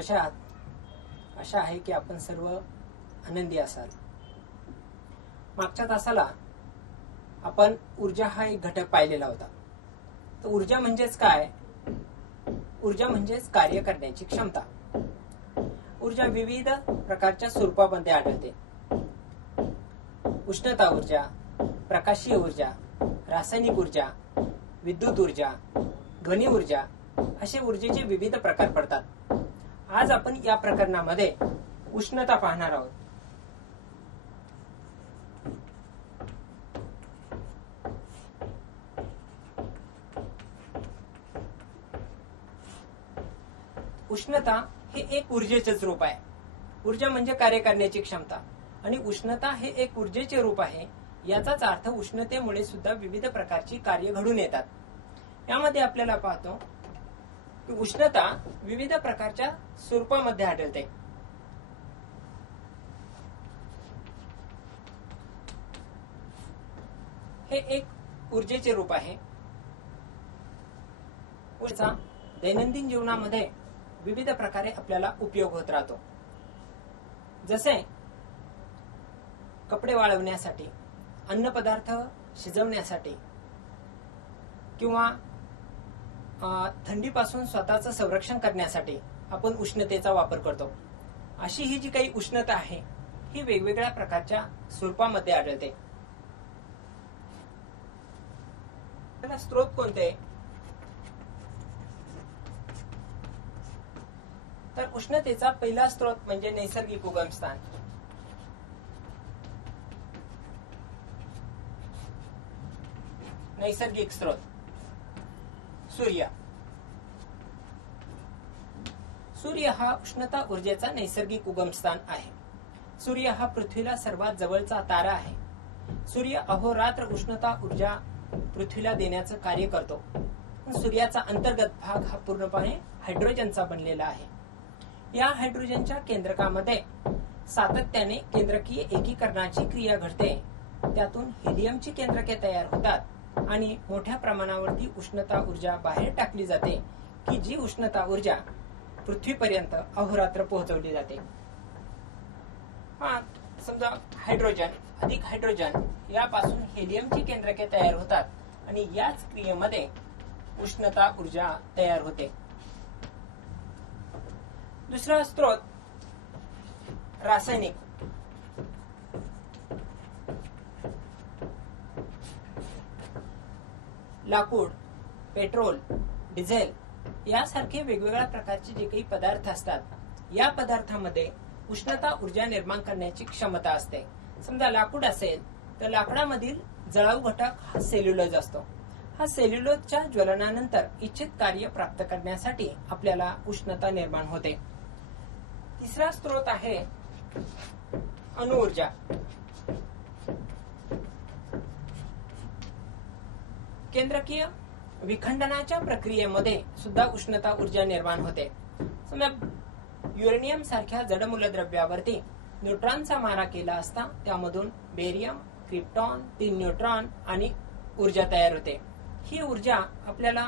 कशा आहात? आशा आहे की आपण सर्व आनंदी असाल. मागच्या तासाला आपण ऊर्जा हा एक घटक पाहिलेला होता. तर ऊर्जा म्हणजेच काय? ऊर्जा म्हणजेच कार्य करण्याची क्षमता. ऊर्जा विविध प्रकारच्या स्वरूपामध्ये आढळते. उष्णता ऊर्जा, प्रकाशीय ऊर्जा, रासायनिक ऊर्जा, विद्युत ऊर्जा, ध्वनी ऊर्जा असे ऊर्जेचे विविध प्रकार पडतात. आज आपण या प्रकरणामध्ये उष्णता पाहणार आहोत. उष्णता हे एक ऊर्जेचेच रूप आहे. ऊर्जा म्हणजे कार्य करण्याची क्षमता आणि उष्णता हे एक ऊर्जेचे रूप आहे. याचाच अर्थ उष्णतेमुळे सुद्धा विविध प्रकारची कार्य घडून येतात. यामध्ये आपल्याला पाहतो की उष्णता विविध प्रकारच्या स्वरूपामध्ये आढळते. हे एक ऊर्जेचे रूप आहे. ऊर्जा दैनंदिन जीवनामध्ये विविध प्रकारे आपल्याला उपयोग होत राहतो. जसे कपडे वाळवण्यासाठी, अन्नपदार्थ शिजवण्यासाठी किंवा थंडीपासून स्वतःचं संरक्षण करण्यासाठी आपण उष्णतेचा वापर करतो. अशी ही जी काही उष्णता आहे ही वेगवेगळ्या प्रकारच्या स्वरूपामध्ये आढळते. त्याला स्रोत कोणते? तर उष्णतेचा पहिला स्रोत म्हणजे नैसर्गिक उगमस्थान. नैसर्गिक स्रोत सूर्य. सूर्य हा उष्णता ऊर्जेचा नैसर्गिक उगमस्थान आहे. सूर्य हा पृथ्वीला सर्वात जवळचा तारा आहे. सूर्य अहोरात्र उष्णता ऊर्जा पृथ्वीला देण्याचं कार्य करतो. सूर्याचा अंतर्गत भाग हा पूर्णपणे हायड्रोजनचा बनलेला आहे. या हायड्रोजनच्या केंद्रकामध्ये सातत्याने केंद्रकीय एकीकरणाची क्रिया घडते. त्यातून हिलियमची केंद्रके तयार होतात आणि मोठ्या प्रमाणावरती उष्णता ऊर्जा बाहेर टाकली जाते की जी उष्णता ऊर्जा पृथ्वीपर्यंत अहोरात्र पोहोचवली जाते. समजा हायड्रोजन अधिक हायड्रोजन यापासून हेलियमची केंद्रके तयार होतात आणि याच क्रियेमध्ये उष्णता ऊर्जा तयार होते. दुसरा स्रोत रासायनिक. लाकूड, पेट्रोल, डिझेल यासारखे वेगवेगळ्या प्रकारचे जे काही पदार्थ असतात, या पदार्थामध्ये उष्णता ऊर्जा निर्माण करण्याची क्षमता असते. समजा लाकूड असेल तर लाकडामधील जळाऊ घटक हा सेल्युलोज असतो. हा सेल्युलोजच्या ज्वलनानंतर इच्छित कार्य प्राप्त करण्यासाठी आपल्याला उष्णता निर्माण होते. तिसरा स्रोत आहे अणुऊर्जा. केंद्रकीय विखंडनाच्या प्रक्रियेमध्ये सुद्धा उष्णता ऊर्जा निर्माण होते. समजा युरेनियम सारख्या जड मूलद्रव्यावरती न्यूट्रॉनचा मारा केला असता त्यामधून बेरियम, क्रिप्टॉन, 3 न्यूट्रॉन आणि ऊर्जा तयार होते. ही ऊर्जा आपल्याला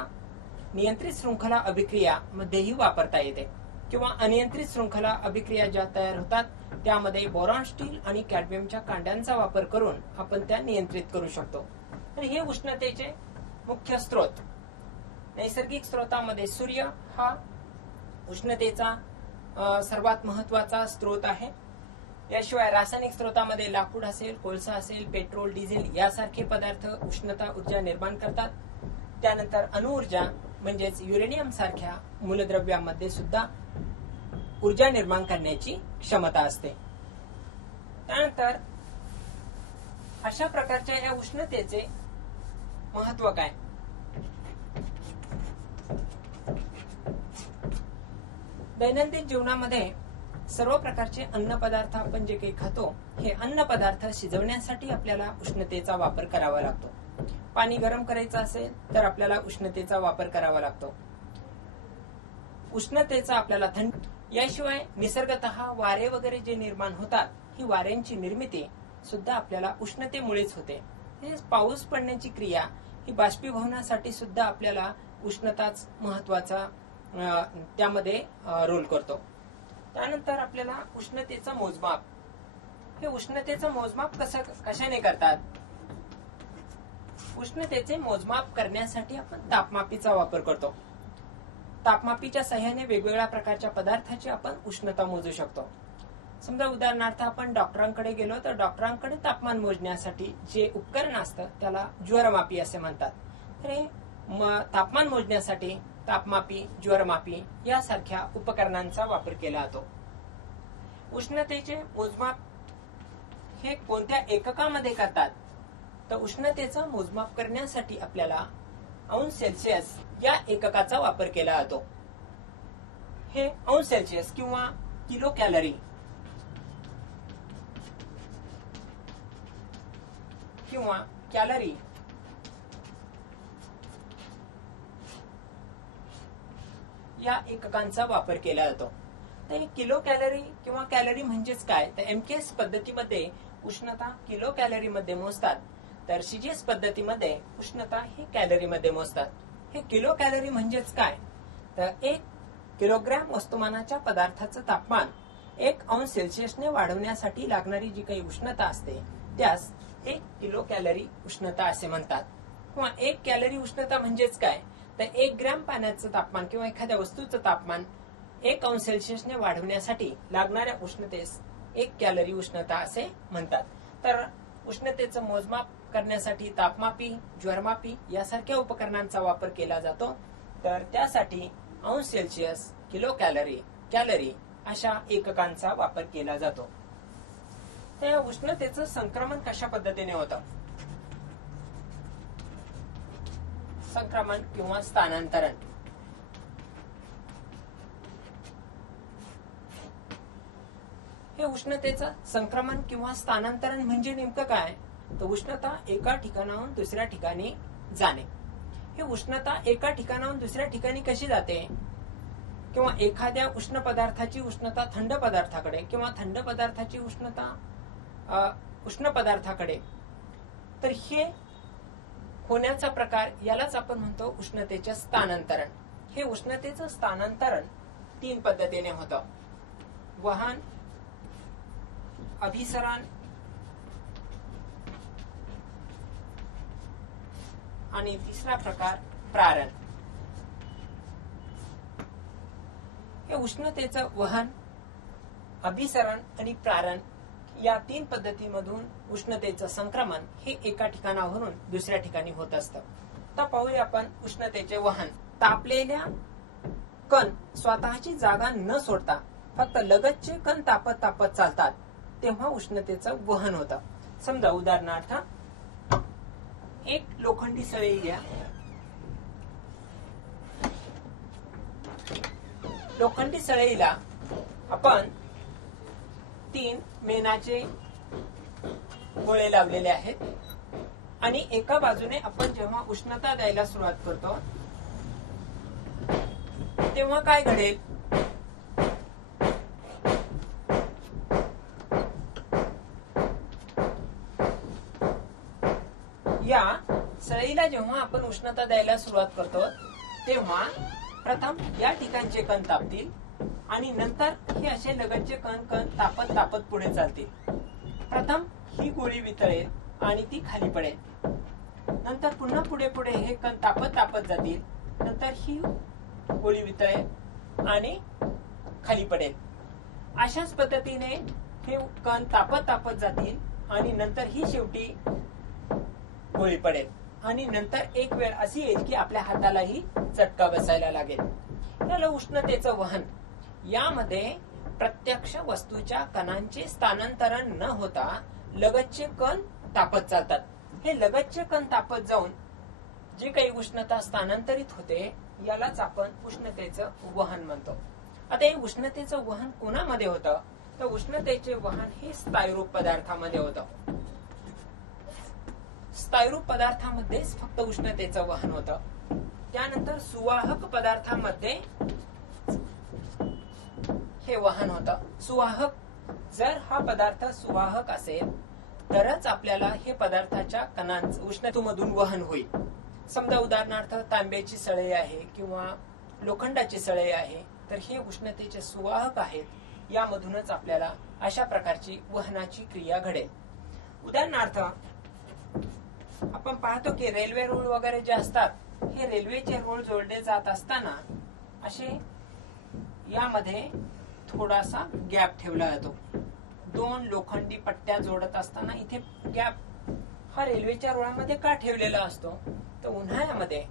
नियंत्रित शृंखला अभिक्रिया मध्येही वापरता येते किंवा अनियंत्रित शृंखला अभिक्रिया ज्या तयार होतात त्यामध्ये बोरॉन, स्टील आणि कॅडमियमच्या कांड्यांचा वापर करून आपण त्या नियंत्रित करू शकतो. तर हे उष्णतेचे मुख्य स्रोत. नैसर्गिक स्रोतामध्ये सूर्य हा उष्णतेचा सर्वात महत्वाचा स्रोत आहे. याशिवाय रासायनिक स्रोतामध्ये लाकूड असेल, कोळसा असेल, पेट्रोल, डिझेल यासारखे पदार्थ उष्णता ऊर्जा निर्माण करतात. त्यानंतर अणुऊर्जा म्हणजेच युरेनियम सारख्या मूलद्रव्यामध्ये सुद्धा ऊर्जा निर्माण करण्याची क्षमता असते. त्यानंतर अशा प्रकारच्या या उष्णतेचे महत्व काय? दैनंदिन जीवनामध्ये सर्व प्रकारचे अन्न पदार्थ आपण जे काही खातो हे अन्न पदार्थ शिजवण्यासाठी आपल्याला उष्णतेचा वापर करावा लागतो. पाणी गरम करायचं असेल तर आपल्याला उष्णतेचा वापर करावा लागतो. उष्णतेचा आपल्याला थंडी. याशिवाय निसर्गतः वारे वगैरे जे निर्माण होतात ही वाऱ्यांची निर्मिती सुद्धा आपल्याला उष्णतेमुळेच होते. पाऊस पडण्याची क्रिया ही बाष्पीभवनासाठी सुद्धा आपल्याला उष्णताच महत्वाचा त्यामध्ये रोल करतो. त्यानंतर आपल्याला उष्णतेचं मोजमाप. हे उष्णतेचं मोजमाप कशाने करतात? उष्णतेचे मोजमाप करण्यासाठी आपण तापमापीचा वापर करतो. तापमापीच्या सहाय्याने वेगवेगळ्या प्रकारच्या पदार्थाची आपण उष्णता मोजू शकतो. समजा उदाहरणार्थ आपण डॉक्टरांकडे गेलो तर डॉक्टरांकडे तापमान मोजण्यासाठी जे उपकरण असतं त्याला ज्वरमापी असे म्हणतात. तर हे तापमान मोजण्यासाठी तापमापी, ज्वरमापी यासारख्या उपकरणांचा वापर केला जातो. उष्णतेचे मोजमाप हे कोणत्या एककामध्ये करतात? तर उष्णतेचं मोजमाप करण्यासाठी आपल्याला अंश सेल्सिअस या एककाचा वापर केला जातो. हे अंश सेल्सिअस किंवा किलो कॅलरी किंवा कॅलरी या एककांचा वापर केला जातो. तर किलो कॅलरी किंवा कॅलरी म्हणजेच काय? तर एमकेएस पद्धतीमध्ये उष्णता किलो कॅलरी मध्ये मोजतात, तर सीजीएस पद्धतीमध्ये उष्णता ही कॅलरी मध्ये मोजतात. हे किलो कॅलरी म्हणजेच काय? तर 1 किलोग्रॅम वस्तुमानाच्या पदार्थाचं तापमान 1 अंश सेल्सिअसने वाढवण्यासाठी लागणारी जी काही उष्णता असते त्यास 1 किलो कॅलरी उष्णता असे म्हणतात. किंवा 1 कॅलरी उष्णता म्हणजेच काय? तर 1 ग्रॅम पाण्याचं तापमान किंवा एखाद्या वस्तूचं तापमान 1 अंश सेल्सिअसने वाढवण्यासाठी लागणाऱ्या उष्णतेस 1 कॅलरी उष्णता असे म्हणतात. तर उष्णतेचं मोजमाप करण्यासाठी तापमापी, ज्वरमापी यासारख्या उपकरणांचा वापर केला जातो. तर त्यासाठी अंश सेल्सिअस, किलो कॅलरी, कॅलरी अशा एककांचा वापर केला जातो. त्या उष्णतेचं संक्रमण कशा पद्धतीने होतं? संक्रमण किंवा स्थानांतरण. हे उष्णतेचं संक्रमण किंवा स्थानांतरण म्हणजे नेमकं काय? तर उष्णता एका ठिकाणाहून दुसऱ्या ठिकाणी जाणे. ही उष्णता एका ठिकाणाहून दुसऱ्या ठिकाणी कशी जाते? किंवा एखाद्या उष्ण पदार्थाची उष्णता थंड पदार्थाकडे किंवा थंड पदार्थाची उष्णता उष्ण पदार्थाकडे. तर हे होण्याचा प्रकार यालाच आपण म्हणतो उष्णतेचे स्थानांतरण. हे उष्णतेचं स्थानांतरण 3 पद्धतीने होतं: वहन, अभिसरण आणि तिसरा प्रकार प्रारण. हे उष्णतेचं वहन, अभिसरण आणि प्रारण या 3 पद्धतीमधून उष्णतेचं संक्रमण हे एका ठिकाणावरून दुसऱ्या ठिकाणी होत असतं. आता पाहूया आपण उष्णतेचे वहन. तापलेल्या कण स्वतःची जागा न सोडता फक्त लगतचे कण तापत तापत चालतात तेव्हा उष्णतेचं वहन होतं. समजा उदाहरणार्थ एक लोखंडी सळई घ्या. लोखंडी सळईला आपण 3 मेणाचे गोळे लावलेले आहेत आणि एका बाजूने आपण जेव्हा उष्णता द्यायला सुरुवात करतो तेव्हा काय घडेल? या सळईला जेव्हा आपण उष्णता द्यायला सुरुवात करतो तेव्हा प्रथम या ठिकाणचे कण तापतील आणि नंतर हे असे लगतचे कण कण तापत तापत पुढे चालतील. प्रथम ही गोळी वितळेल आणि ती खाली पडेल. नंतर पुन्हा पुढे पुढे हे कण तापत तापत जातील. नंतर ही गोळी वितळेल आणि खाली पडेल. अशाच पद्धतीने हे कण तापत तापत जातील आणि नंतर ही शेवटी गोळी पडेल आणि नंतर एक वेळ अशी येईल की आपल्या हातालाही चटका बसायला लागेल. याला उष्णतेचं वहन. यामध्ये प्रत्यक्ष वस्तूच्या कणांचे स्थानांतरण न होता लगतचे कण तापत चालतात. हे लगतचे कण तापत जाऊन जे काही उष्णता स्थानांतरित होते यालाच आपण उष्णतेचं वहन म्हणतो. आता हे उष्णतेचं वहन कोणामध्ये होतं? तर उष्णतेचे वहन हे स्थायरूप पदार्थामध्ये होतं. स्थायरूप पदार्थामध्येच फक्त उष्णतेचं वहन होतं. त्यानंतर सुवाहक पदार्थामध्ये हे वहन होतं. सुवाहक, जर हा पदार्थ सुवाहक असेल तरच आपल्याला हे पदार्थाच्या कणांचं उष्णतेमधून वहन होईल. समजा उदाहरणार्थ तांब्याची सळई आहे किंवा लोखंडाची सळई आहे तर हे उष्णतेचे सुवाहक आहेत यामधूनच आपल्याला अशा प्रकारची वहनाची क्रिया घडेल. उदाहरणार्थ आपण पाहतो की रेल्वे रूळ वगैरे जे असतात, हे रेल्वेचे रूळ जोडले जात असताना असे यामध्ये थोडासा गॅप ठेवला जातो. दोन लोखंडी पट्ट्या जोडत असताना इथे गॅप हा रेल्वेच्या रुळामध्ये का ठेवलेला असतो? तर उन्हाळ्यामध्ये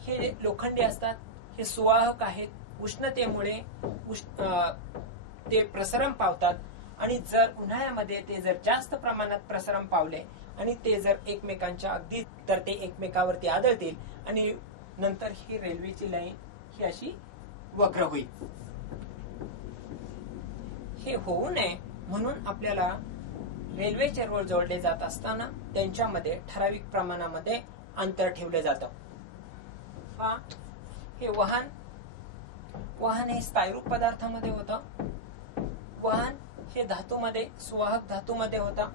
हे लोखंडी असतात, हे सुवाहक आहेत, उष्णतेमुळे ते प्रसरण पावतात आणि जर उन्हाळ्यामध्ये ते जर जास्त प्रमाणात प्रसरण पावले आणि ते जर एकमेकांच्या अगदी तर ते एकमेकावरती आदळतील आणि नंतर ही रेल्वेची लाईन ही अशी वक्र होईल. हे होऊ नये म्हणून आपल्याला रेल्वेचे रूळ जोडले जात असताना त्यांच्यामध्ये ठराविक प्रमाणामध्ये अंतर ठेवलं जातं. हे वाहन हे स्थायरूप पदार्थामध्ये होतं. वाहन हे धातूमध्ये, सुवाहक धातूमध्ये होतं.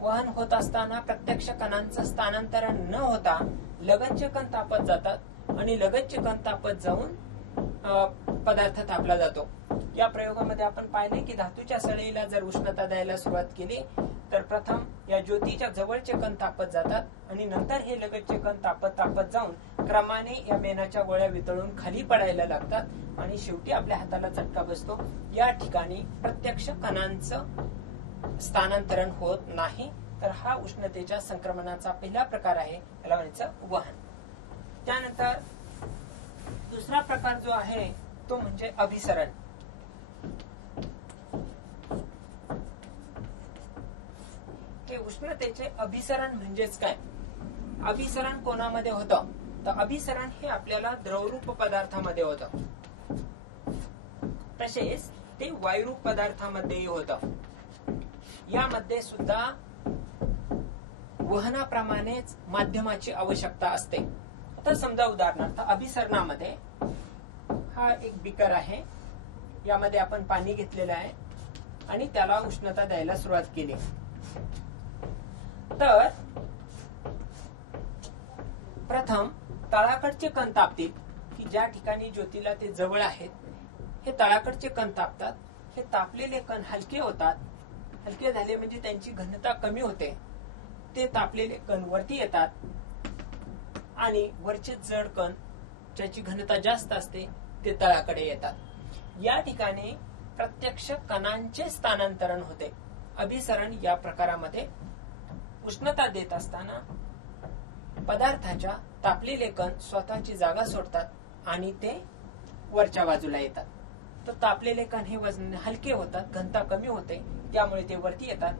वहन होत असताना प्रत्यक्ष कणांचं स्थानांतरण न होता लगतचे कण तापत जातात आणि लगतचे कण तापत जाऊन पदार्थ तापला जातो. या प्रयोगामध्ये आपण पाहिले की धातूच्या सळईला जर उष्णता द्यायला सुरुवात केली तर प्रथम या ज्योतीच्या जवळचे कण तापत जातात आणि नंतर हे लगतचे कण तापत जाऊन क्रमाने या मेणाच्या गोळ्या वितळून खाली पडायला लागतात आणि शेवटी आपल्या हाताला चटका बसतो. या ठिकाणी प्रत्यक्ष कणांचं स्थानांतरण होत नाही. तर हा उष्णतेच्या संक्रमणाचा पहिला प्रकार आहे, याला म्हणायचं वहन. त्यानंतर दुसरा प्रकार जो आहे तो म्हणजे अभिसरण. हे उष्णतेचे अभिसरण म्हणजेच काय? अभिसरण कोणामध्ये होतं? तर अभिसरण हे आपल्याला द्रवरूप पदार्थामध्ये होतं, तसेच ते वायुरूप पदार्थामध्येही होतं. यामध्ये सुद्धा वहनाप्रमाणेच माध्यमाची आवश्यकता असते. आता समजा उदाहरणार्थ अभिसरणामध्ये हा एक बीकर आहे, यामध्ये आपण पाणी घेतलेलं आहे आणि त्याला उष्णता द्यायला सुरुवात केली. तर प्रथम तळाकडचे कण तापतील की ज्या ठिकाणी ज्योतीला ते जवळ आहेत, हे तळाकडचे कण तापतात. हे तापलेले कण हलके होतात. हलके झाले म्हणजे त्यांची घनता कमी होते. ते तापलेले कण वरती येतात आणि वरचे जड कण ज्याची घनता जास्त असते ते तळाकडे येतात. या ठिकाणी प्रत्यक्ष कणांचे स्थानांतरण होते. अभिसरण या प्रकारामध्ये उष्णता देत असताना पदार्थाच्या तापलेले कण स्वतःची जागा सोडतात आणि ते वरच्या बाजूला येतात. तर तापलेले कण हे वजन हलके होतात, घनता कमी होते, त्यामुळे ते वरती येतात.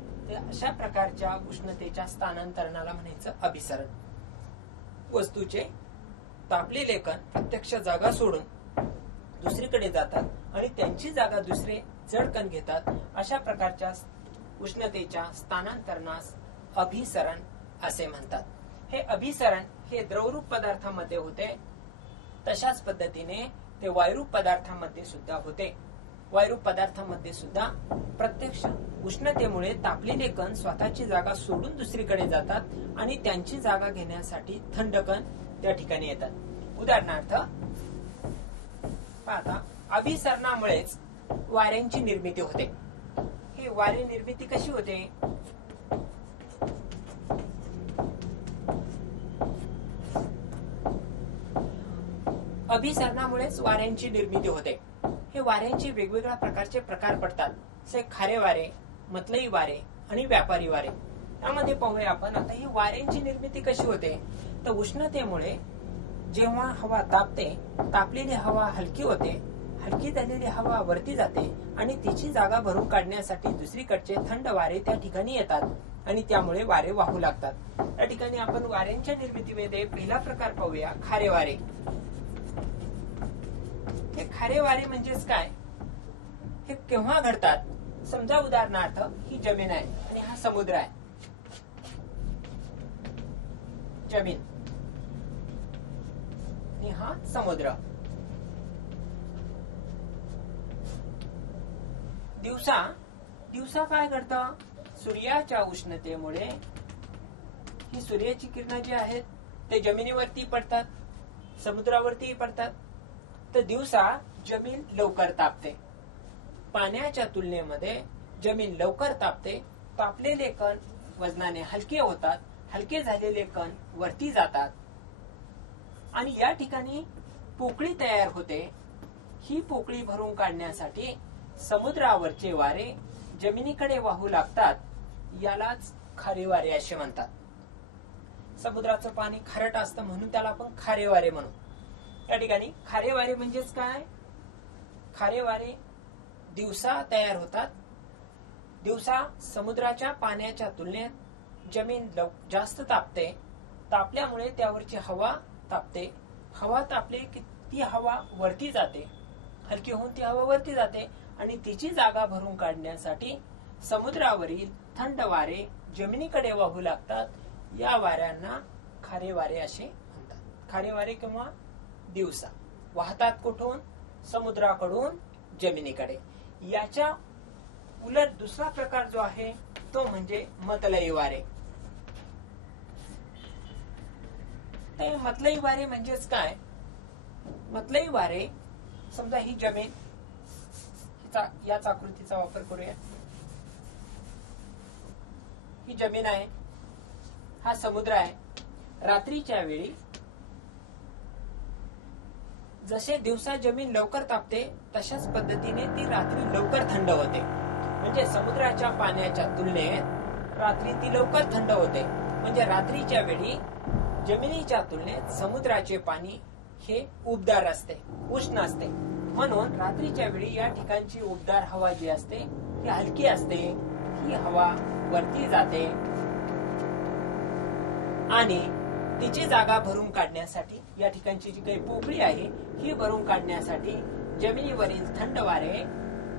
अशा प्रकारच्या उष्णतेच्या स्थानांतरणाला म्हणायचं अभिसरण. वस्तूचे तापलेले कण प्रत्यक्ष जागा सोडून दुसरीकडे जातात आणि त्यांची जागा दुसरे जड कण घेतात. अशा प्रकारच्या उष्णतेच्या स्थानांतरणास अभिसरण असे म्हणतात. हे अभिसरण हे द्रवरूप पदार्थामध्ये होते, तशाच पद्धतीने ते वायुरूप पदार्थामध्ये सुद्धा होते. वायुरूप पदार्थामध्ये सुद्धा प्रत्यक्ष उष्णतेमुळे तापलेले कण स्वतःची जागा सोडून दुसरीकडे जातात आणि त्यांची जागा घेण्यासाठी थंड कण त्या ठिकाणी येतात. उदाहरणार्थ पाहता, अभिसरणामुळेच वाऱ्यांची निर्मिती होते. ही वारे निर्मिती कशी होते? अभिसरणामुळेच वाऱ्यांची निर्मिती होते. हे वाऱ्यांचे वेगवेगळ्या प्रकारचे प्रकार पडतात, जसे खारे वारे, मतलई वारे आणि व्यापारी वारे. त्यामध्ये पाहूया आपण आता ही वाऱ्यांची निर्मिती कशी होते. तर उष्णतेमुळे जेव्हा हवा तापते, तापलेली हवा हलकी होते, हलकी झालेली हवा वरती जाते आणि तिची जागा भरून काढण्यासाठी दुसरीकडचे थंड वारे त्या ठिकाणी येतात आणि त्यामुळे वारे वाहू लागतात. त्या ठिकाणी आपण वाऱ्यांच्या निर्मितीमध्ये पहिला प्रकार पाहूया, खारे वारे. हे खारे वारे म्हणजेच काय? हे केव्हा घडतात? समजा उदाहरणार्थ ही जमीन आहे आणि हा समुद्र आहे. जमीन आणि हा समुद्र. दिवसा काय घडतं? सूर्याच्या उष्णतेमुळे ही सूर्याची किरणं जी आहेत ते जमिनीवरती पडतात, समुद्रावरती पडतात. तर दिवसा जमीन लवकर तापते पाण्याच्या तुलनेमध्ये जमीन लवकर तापते. तापलेले कण वजनाने हलके होतात. हलके झालेले कण वरती जातात आणि या ठिकाणी पोकळी तयार होते. ही पोकळी भरून काढण्यासाठी समुद्रावरचे वारे जमिनीकडे वाहू लागतात. यालाच खारे वारे असे म्हणतात. समुद्राचं पाणी खारट असतं म्हणून त्याला आपण खारे वारे म्हणू. या ठिकाणी खारे वारे म्हणजेच काय? खारे वारे दिवसा तयार होतात. दिवसा समुद्राच्या पाण्याच्या तुलनेत जमीन जास्त तापते. तापल्यामुळे त्यावरची हवा तापते. हवा तापली की ती हवा वरती जाते. हलकी होऊन ती हवा वरती जाते आणि तिची जागा भरून काढण्यासाठी समुद्रावरील थंड वारे जमिनीकडे वाहू लागतात. या वाऱ्यांना खारे वारे असे म्हणतात. खारे वारे किंवा दिवसा वाहतात कुठून? समुद्राकडून जमिनीकडे. याच्या उलट दुसरा प्रकार जो आहे तो म्हणजे मतलई वारे. ते मतलई वारे म्हणजेच काय? मतलई वारे, समजा ही जमीन, याच आकृतीचा वापर करूया. ही जमीन आहे, हा समुद्र आहे. रात्रीच्या वेळी जसे दिवसा जमीन लवकर तापते तशाच पद्धतीने ती रात्री लवकर थंड होते. म्हणजे समुद्राच्या पाण्याच्या तुलनेत रात्री ती लवकर थंड होते. म्हणजे रात्रीच्या वेळी जमिनीच्या तुलनेत समुद्राचे पाणी हे उबदार असते, उष्ण असते. म्हणून रात्रीच्या वेळी या ठिकाणची उबदार हवा जी असते ती हलकी असते. ही हवा वरती जाते आणि तिची जागा भरून काढण्यासाठी या ठिकाणची जी काही पोकळी आहे ही भरून काढण्यासाठी जमिनीवरील थंड वारे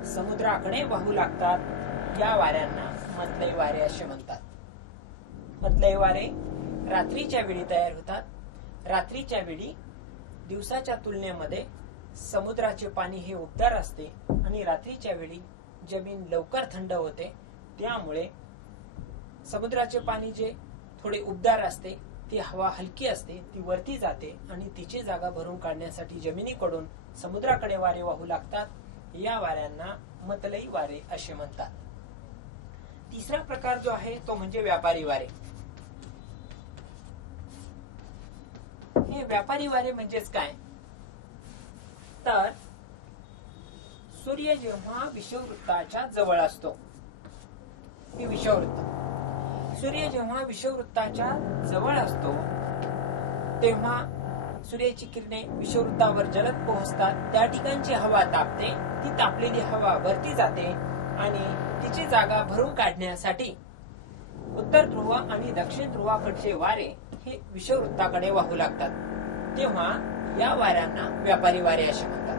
समुद्राकडे वाहू लागतात. या वाऱ्यांना मतलई वारे असे म्हणतात. मतलई वारे रात्रीच्या वेळी तयार होतात. रात्रीच्या वेळी दिवसाच्या तुलनेमध्ये समुद्राचे पाणी हे उबदार असते आणि रात्रीच्या वेळी जमीन लवकर थंड होते. त्यामुळे समुद्राचे पाणी जे थोडे उबदार असते ती हवा हलकी असते, ती वरती जाते आणि तिची जागा भरून काढण्यासाठी जमिनीकडून समुद्राकडे वारे वाहू लागतात. या वाऱ्यांना मतलई वारे असे म्हणतात. तिसरा प्रकार जो आहे तो म्हणजे व्यापारी वारे. हे व्यापारी वारे म्हणजेच काय? तर सूर्य जेव्हा विषुववृत्ताच्या जवळ असतो, ही विषुववृत्त, सूर्य जेव्हा विषुववृत्ताच्या जवळ असतो तेव्हा सूर्याची किरणे विषुववृत्तावर जलद पोहोचतात. त्या ठिकाणची हवा तापते. ती तापलेली हवा वरती जाते आणि तिची जागा भरून काढण्यासाठी उत्तर ध्रुव आणि दक्षिण ध्रुवाकडचे वारे हे विषुववृत्ताकडे वाहू लागतात. तेव्हा या वाऱ्यांना व्यापारी वारे असे म्हणतात.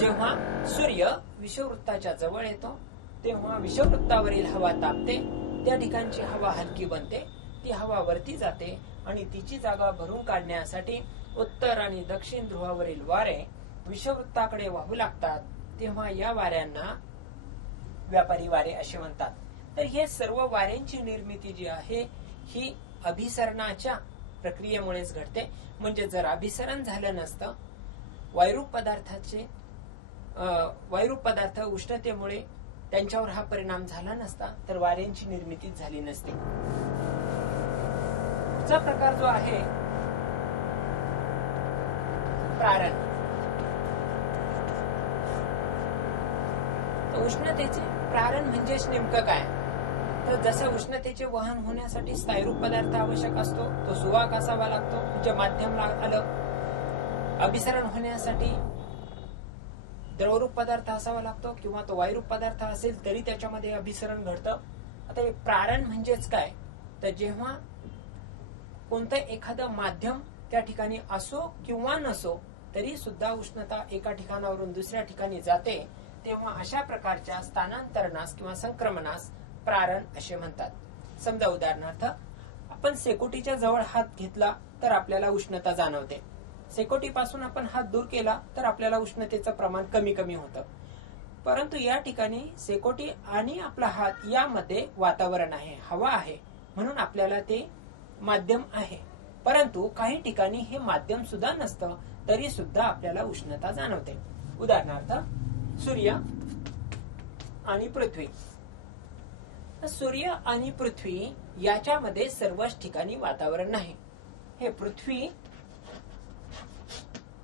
जेव्हा सूर्य विषुववृत्ताच्या जवळ येतो तेव्हा विषुववृत्तावरील हवा तापते. त्या ठिकाणची हवा हलकी बनते. ती हवा वरती जाते आणि तिची जागा भरून काढण्यासाठी उत्तर आणि दक्षिण ध्रुवावरील वारे विषुववृत्ताकडे वाहू लागतात. तेव्हा या वाऱ्यांना व्यापारी वारे असे म्हणतात. तर हे सर्व वाऱ्यांची निर्मिती जी आहे ही अभिसरणाच्या प्रक्रियेमुळेच घडते. म्हणजे जर अभिसरण झालं नसतं, वायुरूप पदार्थ उष्णतेमुळे त्यांच्यावर हा परिणाम झाला नसता तर वाऱ्यांची निर्मिती झाली नसती. पुढचा प्रकार जो आहे प्रारण. उष्णतेचे प्रारण म्हणजेच नेमकं काय? तर जसं उष्णतेचे वहन होण्यासाठी स्थायरूप पदार्थ आवश्यक असतो, तो सुवाहक असावा लागतो, म्हणजे माध्यम आलं. अभिसरण होण्यासाठी द्रवरूप पदार्थ असावा लागतो किंवा तो वायुरूप पदार्थ असेल तरी त्याच्यामध्ये अभिसरण घडतं. आता हे प्रारण म्हणजेच काय? तर जेव्हा कोणतं एखादं माध्यम त्या ठिकाणी असो किंवा नसो तरी सुद्धा उष्णता एका ठिकाणावरून दुसऱ्या ठिकाणी जाते, तेव्हा अशा प्रकारच्या स्थानांतरणास किंवा संक्रमणास प्रारण असे म्हणतात. समजा उदाहरणार्थ आपण शेकोटीच्या जवळ हात घेतला तर आपल्याला उष्णता जाणवते. शेकोटीपासून आपण हात दूर केला तर आपल्याला उष्णतेचं प्रमाण कमी कमी होतं. परंतु या ठिकाणी शेकोटी आणि आपला हात यामध्ये वातावरण आहे, हवा आहे, म्हणून आपल्याला ते माध्यम आहे. परंतु काही ठिकाणी हे माध्यम सुद्धा नसतं तरी सुद्धा आपल्याला उष्णता जाणवते. उदाहरणार्थ सूर्य आणि पृथ्वी. सूर्य आणि पृथ्वी याच्यामध्ये सर्वच ठिकाणी वातावरण नाही. हे पृथ्वी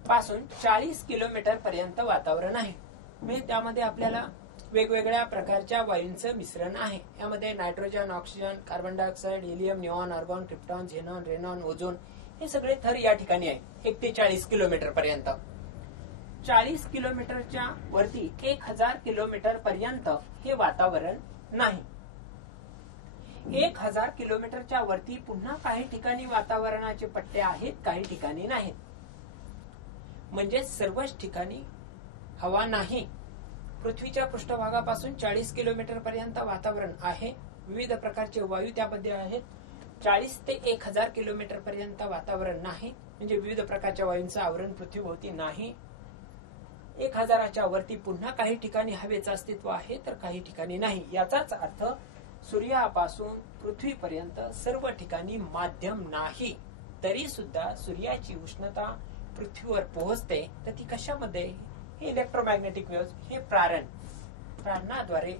पासून 40 किलोमीटर पर्यंत वातावरण आहे. म्हणजे त्यामध्ये आपल्याला वेगवेगळ्या प्रकारच्या वायूंचं मिश्रण आहे. यामध्ये nitrogen, oxygen, carbon dioxide, helium, neon, argon, krypton, xenon, radon, ozone हे सगळे थर या ठिकाणी आहे. 1 ते 40 किलोमीटर पर्यंत. 40 किलोमीटरच्या वरती 1000 किलोमीटर पर्यंत हे वातावरण नाही. 1000 किलोमीटरच्या वरती पुन्हा काही ठिकाणी वातावरणाचे पट्टे आहेत, काही ठिकाणी नाहीत. म्हणजे सर्वच ठिकाणी हवा नाही. पृथ्वीच्या पृष्ठभागापासून 40 किलोमीटर पर्यंत वातावरण आहे. विविध प्रकारचे वायू त्यामध्ये आहेत. 40 ते 1000 किलोमीटर पर्यंत वातावरण नाही. म्हणजे विविध प्रकारच्या वायूंचं आवरण पृथ्वीभोवती नाही. 1000च्या वरती पुन्हा काही ठिकाणी हवेचं अस्तित्व आहे तर काही ठिकाणी नाही. याचाच अर्थ सूर्यापासून पृथ्वीपर्यंत सर्व ठिकाणी माध्यम नाही. तरी सुद्धा सूर्याची उष्णता पृथ्वीवर पोहोचते. तर ती कशामध्ये? हे इलेक्ट्रोमॅग्नेटिक वेव्ह, हे प्रारणाद्वारे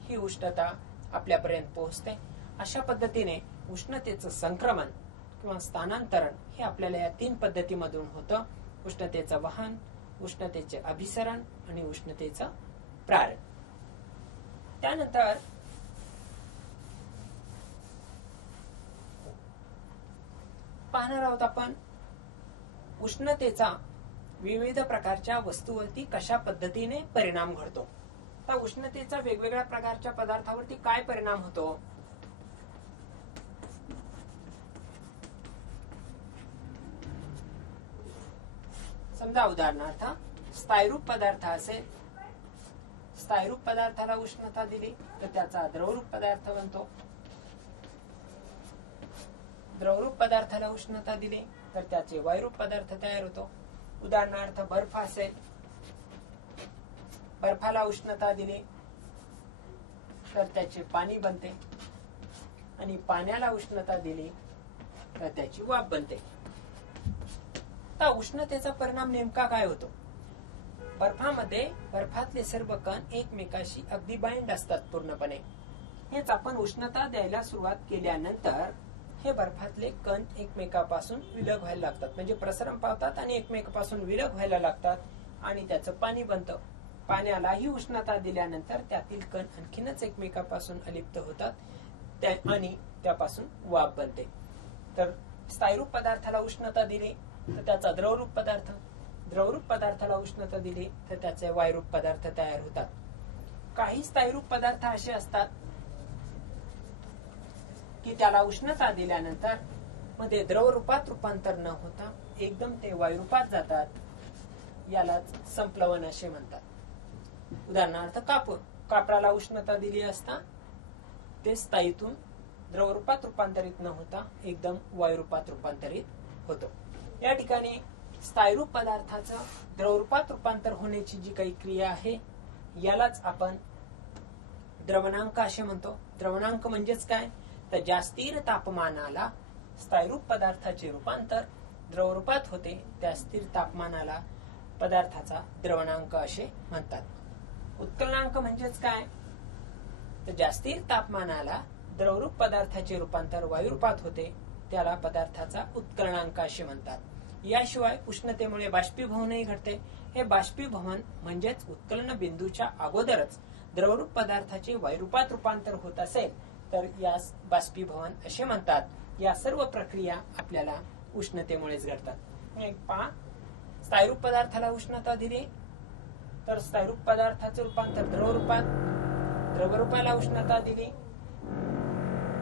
ही उष्णता आपल्यापर्यंत पोहोचते. अशा पद्धतीने उष्णतेचं संक्रमण किंवा स्थानांतरण हे आपल्याला या 3 पद्धतीमधून होतं. उष्णतेचं वहन, उष्णतेचे अभिसरण आणि उष्णतेचं प्रारण. त्यानंतर पाहणार आहोत आपण उष्णतेचा विविध प्रकारच्या वस्तूवरती कशा पद्धतीने परिणाम घडतो. तर उष्णतेचा वेगवेगळ्या प्रकारच्या पदार्थावरती काय परिणाम होतो? समजा उदाहरणार्थ स्थायरूप पदार्थ असेल. स्थायरूप पदार्थाला उष्णता दिली तर त्याचा द्रवरूप पदार्थ बनतो. द्रवरूप पदार्थाला उष्णता दिली तर त्याचे वायुरूप पदार्थ तयार होतो. उदाहरणार्थ बर्फ असेल. बर्फाला उष्णता दिली तर त्याचे पाणी बनते आणि पाण्याला उष्णता दिली तर त्याची वाफ बनते. तर उष्णतेचा परिणाम नेमका काय होतो? बर्फामध्ये बर्फातले सर्व कण एकमेकाशी अगदी बाइंड असतात पूर्णपणे. हेच आपण उष्णता द्यायला सुरुवात केल्यानंतर हे बर्फातले कण एकमेकापासून विलग व्हायला लागतात. म्हणजे प्रसरण पावतात आणि एकमेकापासून विलग व्हायला लागतात आणि त्याचं पाणी बनतं. पाण्यालाही उष्णता दिल्यानंतर त्यातील कण आणखीनच एकमेकापासून अलिप्त होतात आणि त्यापासून वाफ बनते. तर स्थायरूप पदार्थाला उष्णता दिली तर त्याचा द्रवरूप पदार्थ, द्रवरूप पदार्थाला उष्णता दिली तर त्याचे वायुरूप पदार्थ तयार होतात. काही स्थायरूप पदार्थ असे असतात की त्याला उष्णता दिल्यानंतर मध्ये द्रवरूपात रूपांतर न होता एकदम ते वायुरूपात जातात. यालाच संप्लवन असे म्हणतात. उदाहरणार्थ कापूर. कापराला उष्णता दिली असता ते स्थायीतून द्रवरूपात रूपांतरित न होता एकदम वायुरूपात रूपांतरित होतो. या ठिकाणी स्थायरूप पदार्थाचं द्रवरूपात रूपांतर होण्याची जी काही क्रिया आहे यालाच आपण द्रवणांक असे म्हणतो. द्रवणांक म्हणजेच काय? तर ज्या स्थिर तापमानाला स्थायरूप पदार्थाचे रूपांतर द्रवरूपात होते त्या स्थिर तापमानाला पदार्थाचा द्रवणांक असे म्हणतात. उत्कलनांक म्हणजेच काय? तर ज्या स्थिर तापमानाला द्रवरूप पदार्थाचे रूपांतर वायुरूपात होते त्याला पदार्थाचा उत्कलनांक असे म्हणतात. याशिवाय उष्णतेमुळे बाष्पीभवनही घडते. हे बाष्पीभवन म्हणजेच उत्कलन बिंदूच्या अगोदरच द्रवरूप पदार्थाचे वायुरूपात रूपांतर होत असेल तर यास बाष्पीभवन असे म्हणतात. या सर्व प्रक्रिया आपल्याला उष्णतेमुळेच घडतात. पहा, स्थायरूप पदार्थाला उष्णता दिली तर स्थायरूप पदार्थाचे रूपांतर द्रवरूपात, द्रवरूपाला उष्णता दिली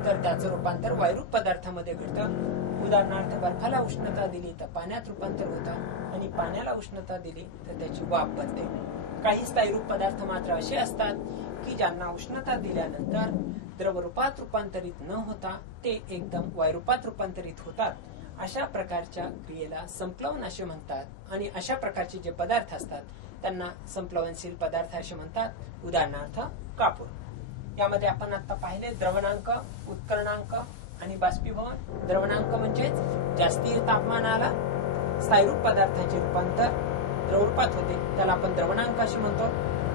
तर त्याचं रूपांतर वायुरूप पदार्थामध्ये घडतं. उदाहरणार्थ बर्फाला उष्णता दिली तर पाण्यात रूपांतर होतं आणि पाण्याला उष्णता दिली तर त्याची वाफ बनते. काही स्थायरूप पदार्थ मात्र असे असतात की ज्यांना उष्णता दिल्यानंतर द्रवरूपात रूपांतरित न होता ते एकदम वायुरूपात रूपांतरित होतात. अशा प्रकारच्या क्रियेला संप्लवन असे म्हणतात आणि अशा प्रकारचे जे पदार्थ असतात त्यांना संप्लवनशील पदार्थ असे म्हणतात. उदाहरणार्थ कापूर. यामध्ये आपण आता पाहिले द्रवणांक, उत्कलनांक आणि बाष्पीभवन. द्रवणांक म्हणजेच जास्ती तापमानाला स्थायरूप पदार्थाचे रूपांतर द्रवरूपात होते त्याला आपण द्रवणांक असे म्हणतो.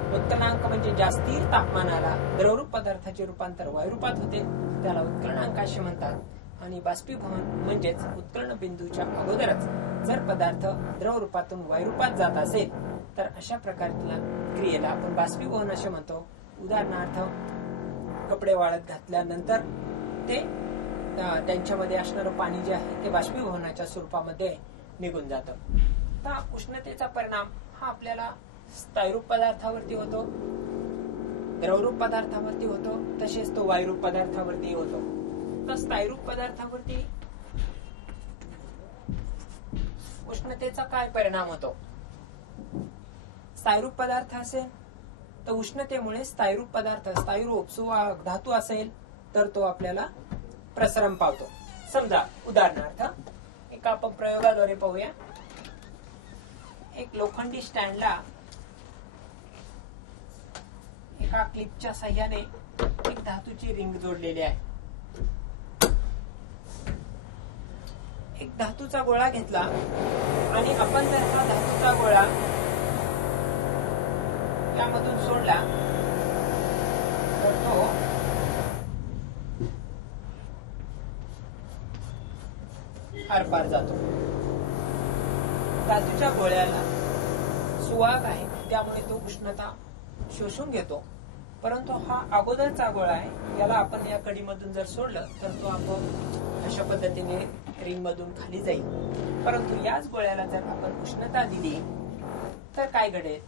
उत्कलनांक म्हणजे जास्तीर तापमानाला द्रवरूप पदार्थाचे रूपांतर वायुरूपात होते, त्याला उत्कलनांक असे म्हणतात. आणि बाष्पीभवन म्हणजेच उत्कलन बिंदूच्या अगोदरच जर पदार्थ द्रवरूपातून वायुरूपात जात असेल तर अशा प्रकारच्या क्रियेला आपण बाष्पीभवन असे म्हणतो. उदाहरणार्थ कपडे वाळत घातल्यानंतर ते त्यांच्यामध्ये असणारं पाणी जे आहे ते बाष्पीभवनाच्या स्वरूपामध्ये निघून जातं. आता उष्णतेचा परिणाम हा आपल्याला स्थायरूप पदार्थावरती होतो, द्रवरूप पदार्थावरती होतो, तसेच तो वायुरूप पदार्थावरती होतो. तर स्थायरूप पदार्थावरती उष्णतेचा काय परिणाम होतो? स्थायरूप पदार्थ असेल तर उष्णतेमुळे स्थायरूप पदार्थ, स्थायरूप सुवाहक धातू असेल तर तो आपल्याला प्रसरण पावतो. समजा उदाहरणार्थ एका आपण प्रयोगाद्वारे पाहूया. एक लोखंडी स्टँडला एका क्लिपच्या साह्याने एक धातूची रिंग जोडलेली आहे. एक धातूचा गोळा घेतला आणि आपण जर हा धातूचा गोळा यामधून सोडला तर तो आरपार जातो. धातूच्या गोळ्याला सुवाहक आहे त्यामुळे तो उष्णता शोषून घेतो, परंतु हा अगोदरचा गोळा आहे, याला आपण या कडीमधून जर सोडलं तर तो आपोआप अशा पद्धतीने रिंग मधून खाली जाईल. परंतु याच गोळ्याला जर आपण उष्णता दिली तर काय घडेल?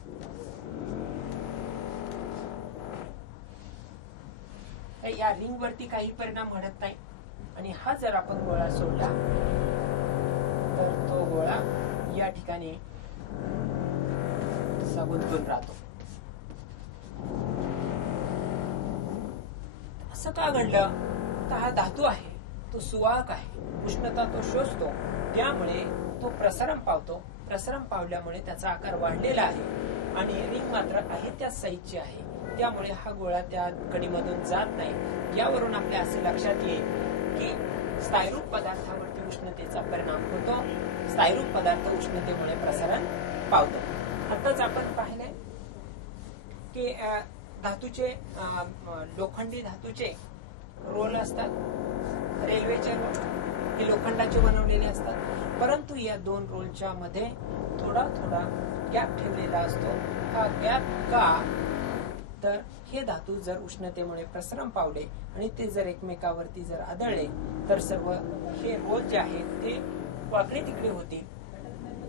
या रिंग वरती काही परिणाम घडत नाही आणि हा जर आपण गोळा सोडला तर तो गोळा या ठिकाणी गुंतून राहतो. असं का घडलं? तर हा धातू आहे, तो सुवाहक आहे, उष्णता तो शोषतो, त्यामुळे तो प्रसरण पावतो. प्रसरण पावल्यामुळे त्याचा आकार वाढलेला आहे आणि रिंग मात्र आहे त्या साईजची आहे, त्यामुळे हा गोळा त्या कडीमधून जात नाही. यावरून आपल्या असे लक्षात येईल की स्थायरूप पदार्थावरती उष्णतेचा परिणाम होतो. स्थायरूप पदार्थ उष्णतेमुळे प्रसरण पावतो. आताच आपण पाहिले की धातूचे लोखंडी धातूचे रोल असतात, रेल्वेचे रोल हे लोखंडाचे बनवलेले असतात, परंतु या दोन रोलच्या मध्ये थोडा थोडा गॅप ठेवलेला असतो. हा गॅप का? तर हे धातू जर उष्णतेमुळे प्रसरण पावले आणि ते जर एकमेकावरती जर आदळले तर सर्व हे रोल जे आहेत ते वाकडे तिकडे होतील.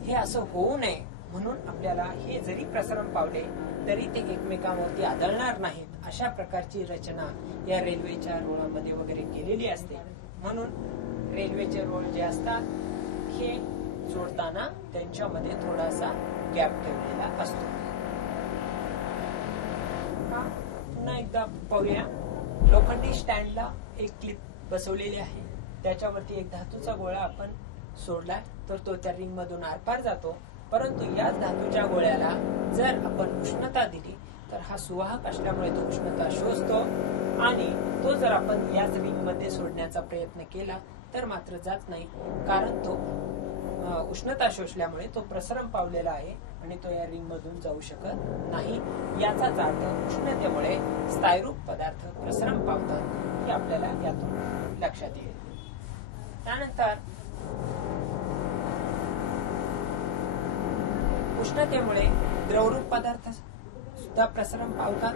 हे असं होऊ नये म्हणून आपल्याला हे जरी प्रसरण पावले तरी ते एकमेकांवरती आदळणार नाहीत अशा प्रकारची रचना या रेल्वेच्या रोळामध्ये वगैरे केलेली असते. म्हणून रेल्वेचे रोल जे असतात हे जोडताना त्यांच्यामध्ये थोडासा गॅप ठेवलेला असतो. पुन्हा एकदा पाहूया. लोखंडी स्टँडला एक क्लिप बसवलेली आहे, त्याच्यावरती एक धातूचा गोळा आपण सोडला तर तो त्या रिंग मधून आरपार जातो, परंतु याच धातूच्या गोळ्याला जर आपण उष्णता दिली तर हा सुवाहक असल्यामुळे तो उष्णता शोषतो आणि तो जर आपण याच रिंग मध्ये सोडण्याचा प्रयत्न केला तर मात्र जात नाही, कारण तो उष्णता शोषल्यामुळे तो प्रसरण पावलेला आहे आणि तो या रिंग मधून जाऊ शकत नाही. याचाच अर्थ उष्णतेमुळे स्थायरूप पदार्थ प्रसरण पावतात हे आपल्याला यातून लक्षात येईल. त्यानंतर उष्णतेमुळे द्रवरूप पदार्थ सुद्धा प्रसरण पावतात,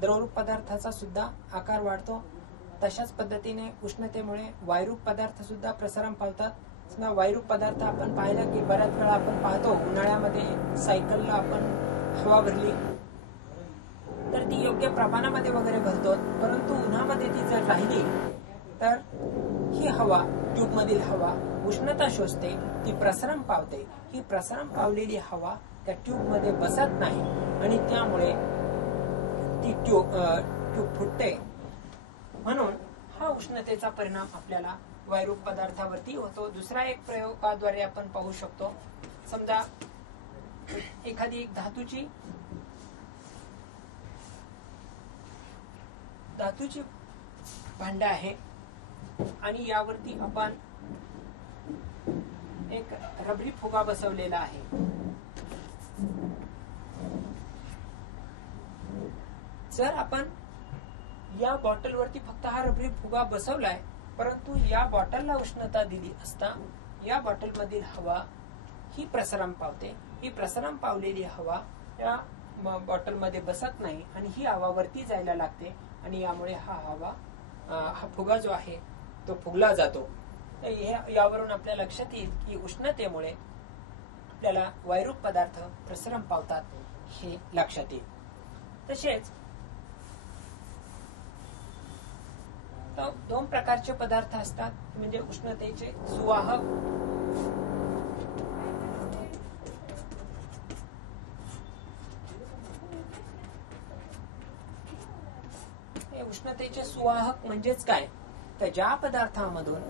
द्रवरूप पदार्थाचा सुद्धा आकार वाढतो. तशाच पद्धतीने उष्णतेमुळे वायुरूप पदार्थ सुद्धा प्रसरण पावतात. वायुरूप पदार्थ आपण पाहिलं की बऱ्याच वेळा आपण पाहतो उन्हाळ्यामध्ये सायकलला आपण हवा भरली तर ती योग्य प्रमाणामध्ये वगैरे भरतो, परंतु उन्हामध्ये ती जर राहिली तर ही हवा, ट्यूब मधील हवा उष्णता शोषते, ती प्रसरण पावते. ही प्रसरण पावलेली हवा त्या ट्यूब मध्ये बसत नाही आणि त्यामुळे ती ट्यूब फुटते. म्हणून हा उष्णतेचा परिणाम आपल्याला वायुरूप पदार्थावरती होतो. दुसरा एक प्रयोगाद्वारे आपण पाहू शकतो. समजा एखादी एक धातूची भांड आहे आणि यावरती आपण एक रबरी फुगा बसवलेला आहे. जर आपण या बॉटलवरती फक्त हा रबरी फुगा बसवलाय, परंतु या बॉटलला उष्णता दिली असता या बॉटलमधील हवा ही प्रसरण पावते. ही प्रसरण पावलेली हवा या बॉटलमध्ये बसत नाही आणि ही हवा वरती जायला लागते आणि यामुळे हा फुगा जो आहे तो फुगला जातो. यावरून आपल्या लक्षात येईल की उष्णतेमुळे आपल्याला वायुरूप पदार्थ प्रसरण पावतात हे लक्षात येईल. तसेच दोन प्रकारचे पदार्थ असतात, म्हणजे उष्णतेचे सुवाहक उष्णतेचे सुवाहक म्हणजेच काय, तर ज्या पदार्थामधून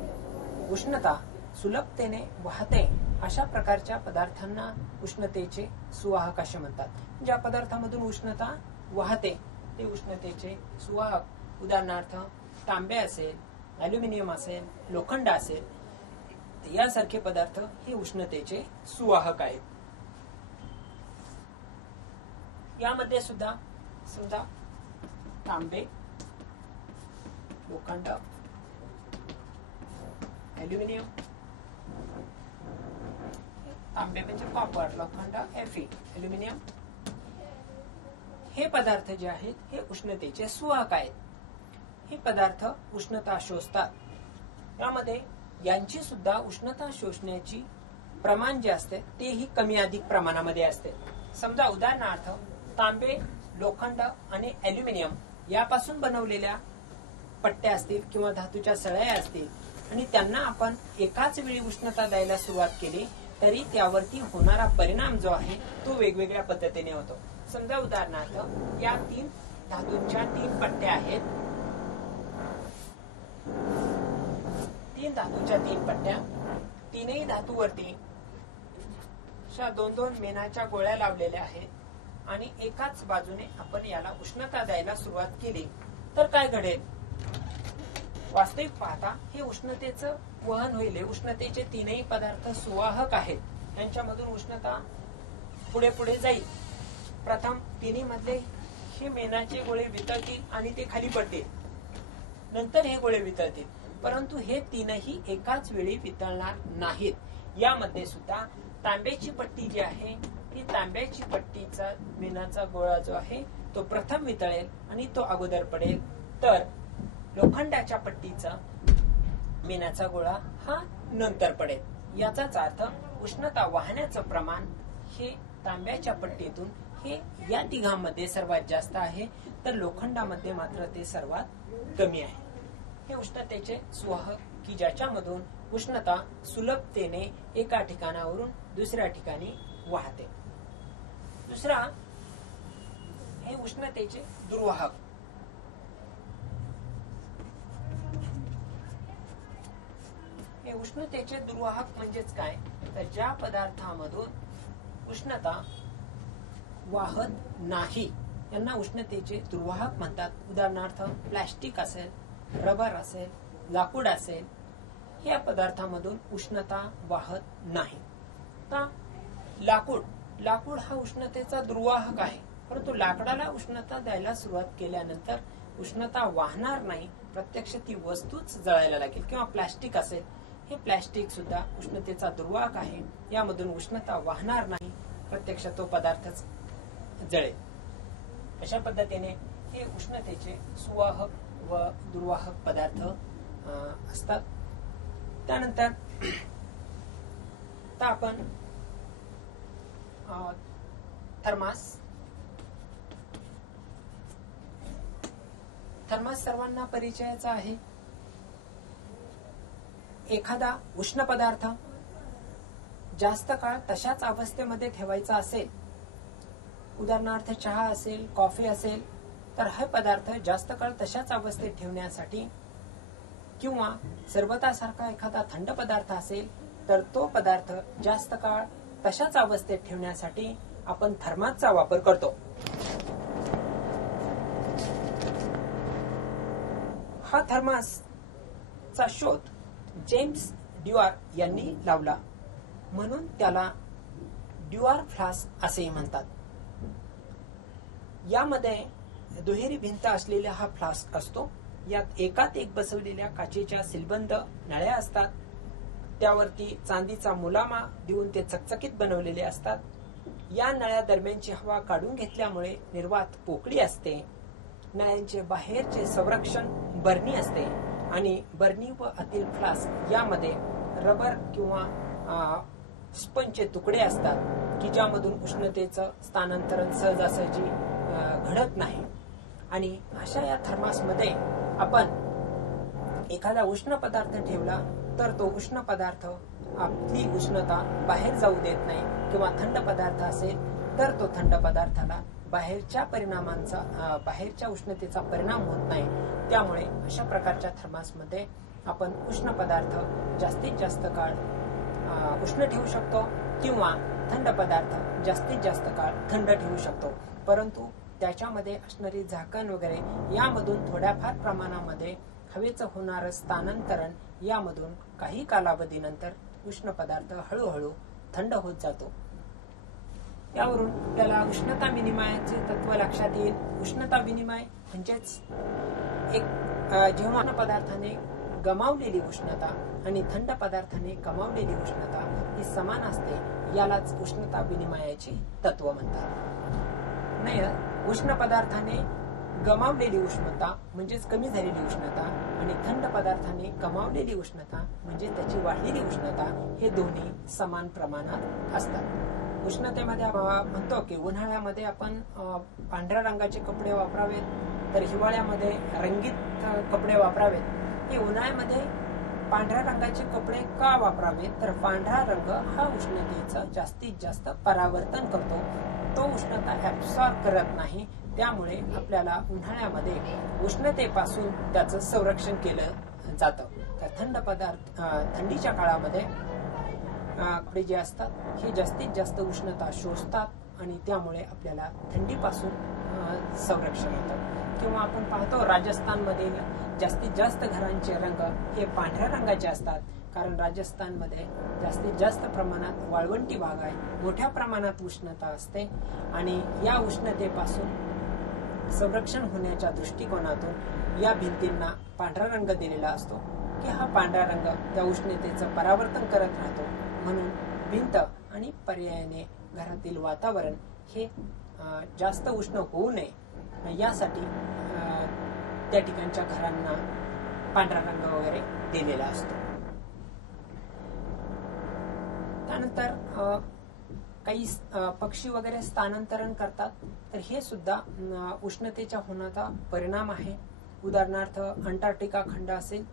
उष्णता सुलभतेने वाहते अशा प्रकारच्या पदार्थांना उष्णतेचे सुवाहक असे म्हणतात. ज्या पदार्थामधून उष्णता वाहते ते उष्णतेचे सुवाहक. उदाहरणार्थ तांबे असेल, अॅल्युमिनियम असेल, लोखंड असेल, यासारखे पदार्थ हे उष्णतेचे सुवाहक आहेत. यामध्ये सुद्धा समजा तांबे, लोखंड, अॅल्युमिनियम, तांबे म्हणजे कॉपर, लोखंड Fe, अॅल्युमिनियम, हे पदार्थ जे आहेत हे उष्णतेचे सुवाहक आहेत. हे पदार्थ उष्णता शोषतात. यामध्ये यांची सुद्धा उष्णता शोषण्याची प्रमाण जे असते तेही कमी अधिक प्रमाणामध्ये असते. समजा उदाहरणार्थ तांबे, लोखंड आणि अॅल्युमिनियम यापासून बनवलेल्या पट्ट्या असतील किंवा धातूच्या सळया असतील आणि त्यांना आपण एकाच वेळी उष्णता द्यायला सुरुवात केली तरी त्यावरती होणारा परिणाम जो आहे तो वेगवेगळ्या पद्धतीने होतो. समजा उदाहरणार्थ या 3 धातूंच्या 3 पट्ट्या आहेत. 3 धातूच्या 3 पट्ट्या, 3ही धातूवरती 2-2 मेणाच्या गोळ्या लावलेल्या आहेत आणि एकाच बाजूने आपण याला उष्णता द्यायला सुरुवात केली तर काय घडेल? वास्तविक पाहता हे उष्णतेचं वहन होईल. उष्णतेचे 3ही पदार्थ सुवाहक आहेत. यांच्यामधून उष्णता पुढे पुढे जाईल. प्रथम 3ही मधले हे मेणाचे गोळे वितळतील आणि ते खाली पडतील. नंतर हे गोळे वितळतील. परंतु हे 3ही एकाच वेळी वितळणार नाहीत. यामध्ये सुद्धा तांब्याची पट्टी जी आहे ती तांब्याची पट्टीचा मेणाचा गोळा जो आहे तो प्रथम वितळेल आणि तो अगोदर पडेल, तर लोखंडाच्या पट्टीचा मेणाचा गोळा हा नंतर पडेल. याचाच अर्थ उष्णता वाहण्याचं प्रमाण हे तांब्याच्या पट्टीतून हे या तिघांमध्ये सर्वात जास्त आहे, तर लोखंडामध्ये मात्र ते सर्वात कमी आहे. हे उष्णतेचे सुवाहक की ज्याच्यामधून उष्णता सुलभतेने एका ठिकाणावरून दुसऱ्या ठिकाणी वाहते. दुसरा हे उष्णतेचे दुर्वाहक. हे उष्णतेचे दुर्वाहक म्हणजेच काय, तर ज्या पदार्थामधून उष्णता वाहत नाही यांना उष्णतेचे दुर्वाहक म्हणतात. उदाहरणार्थ प्लास्टिक असेल, रबर असेल, लाकूड असेल, या पदार्थामधून उष्णता वाहत नाही. का? लाकूड हा उष्णतेचा दुर्वाहक आहे, परंतु लाकडाला उष्णता द्यायला सुरुवात केल्यानंतर उष्णता वाहणार नाही, प्रत्यक्ष ती वस्तूच जळायला लागेल. किंवा प्लास्टिक असेल, हे प्लास्टिक सुद्धा उष्णतेचा दुर्वाहक आहे. यामधून उष्णता वाहणार नाही, प्रत्यक्ष तो पदार्थच जळेल. अशा पद्धतीने हे उष्णतेचे सुवाहक व दुर्वाहक पदार्थ असतात. त्यानंतर आपण थर्मास सर्वांना परिचयाचा आहे. एखादा उष्ण पदार्थ जास्त काळ तशाच अवस्थेमध्ये ठेवायचा असेल, उदाहरणार्थ चहा असेल, कॉफी असेल, तर हा पदार्थ जास्त काळ तशाच अवस्थेत ठेवण्यासाठी किंवा सरबतासारखा एखादा थंड पदार्थ असेल तर तो पदार्थ जास्त काळ तशाच अवस्थेत ठेवण्यासाठी आपण थर्मासचा वापर करतो. हा थर्मासचा शोध जेम्स ड्युआर यांनी लावला, म्हणून त्याला ड्युआर फ्लास्क असेही म्हणतात. यामध्ये दुहेरी भिंत असलेला हा फ्लास्क असतो. यात एकात एक बसवलेल्या काचेच्या सीलबंद नळ्या असतात. त्यावरती चांदीचा मुलामा देऊन ते चकचकीत बनवलेले असतात. या नळ्या दरम्यानची हवा काढून घेतल्यामुळे निर्वात पोकळी असते. नळ्यांचे बाहेरचे संरक्षण बरणी असते आणि बरणी व आतील फ्लास्क यामध्ये रबर किंवा स्पंजचे तुकडे असतात की ज्यामधून उष्णतेचं स्थानांतरण सहजासहजी घडत नाही. आणि अशा या थर्मासमध्ये आपण एखादा उष्ण पदार्थ ठेवला तर तो उष्ण पदार्थ आपली उष्णता बाहेर जाऊ देत नाही, किंवा थंड पदार्थ असेल तर तो थंड पदार्थाला बाहेरच्या उष्णतेचा परिणाम होत नाही. त्यामुळे अशा प्रकारच्या थर्मासमध्ये आपण उष्ण पदार्थ जास्तीत जास्त काळ उष्ण ठेवू शकतो किंवा थंड पदार्थ जास्तीत जास्त काळ थंड ठेवू शकतो. परंतु त्याच्यामध्ये असणारी झाकण वगैरे यामधून थोड्याफार प्रमाणामध्ये हवेचं होणारं स्थानांतरण यामधून काही कालावधीनंतर उष्ण पदार्थ हळूहळू थंड होत जातो. यावरून त्याला उष्णता विनिमयाचे तत्व लक्षात येईल. उष्णता विनिमय म्हणजेच जेव्हा पदार्थाने गमावलेली उष्णता आणि थंड पदार्थाने गमावलेली उष्णता ही समान असते, यालाच उष्णता विनिमयाचे तत्व म्हणतात. नाही, उष्ण पदार्थाने गमावलेली उष्णता म्हणजेच कमी झालेली उष्णता आणि थंड पदार्थाने गमावलेली उष्णता म्हणजे त्याची वाढलेली उष्णता, हे दोन्ही समान प्रमाणात असतात. उष्णतेमध्ये म्हणतो की उन्हाळ्यामध्ये आपण पांढऱ्या रंगाचे कपडे वापरावेत तर हिवाळ्यामध्ये रंगीत कपडे वापरावेत. हे उन्हाळ्यामध्ये पांढऱ्या रंगाचे कपडे का वापरावेत तर पांढरा रंग हा उष्णतेचं जास्तीत जास्त परावर्तन करतो, तो उष्णता ऍब्सॉर्ब करत नाही. त्यामुळे आपल्याला उन्हाळ्यामध्ये उष्णतेपासून त्याचं संरक्षण केलं जातं. तर थंडीच्या काळामध्ये कपडे जे असतात हे जास्तीत जास्त उष्णता शोषतात आणि त्यामुळे आपल्याला थंडीपासून संरक्षण होतं. किंवा आपण पाहतो राजस्थानमध्ये जास्तीत जास्त घरांचे रंग हे पांढऱ्या रंगाचे असतात, कारण राजस्थानमध्ये जास्तीत जास्त प्रमाणात वाळवंटी भाग आहे, मोठ्या प्रमाणात उष्णता असते आणि या उष्णतेपासून संरक्षण होण्याच्या दृष्टिकोनातून या भिंतींना पांढरा रंग दिलेला असतो की हा पांढरा रंग त्या उष्णतेचं परावर्तन करत राहतो. म्हणून भिंत आणि पर्यायाने घरातील वातावरण हे जास्त उष्ण होऊ नये यासाठी त्या ठिकाणच्या घरांना पांढरा रंग वगैरे दिलेला असतो. त्यानंतर काही पक्षी वगैरे स्थानांतरण करतात, तर हे सुद्धा उष्णतेच्या होण्याचा परिणाम आहे. उदाहरणार्थ अंटार्क्टिका खंड असेल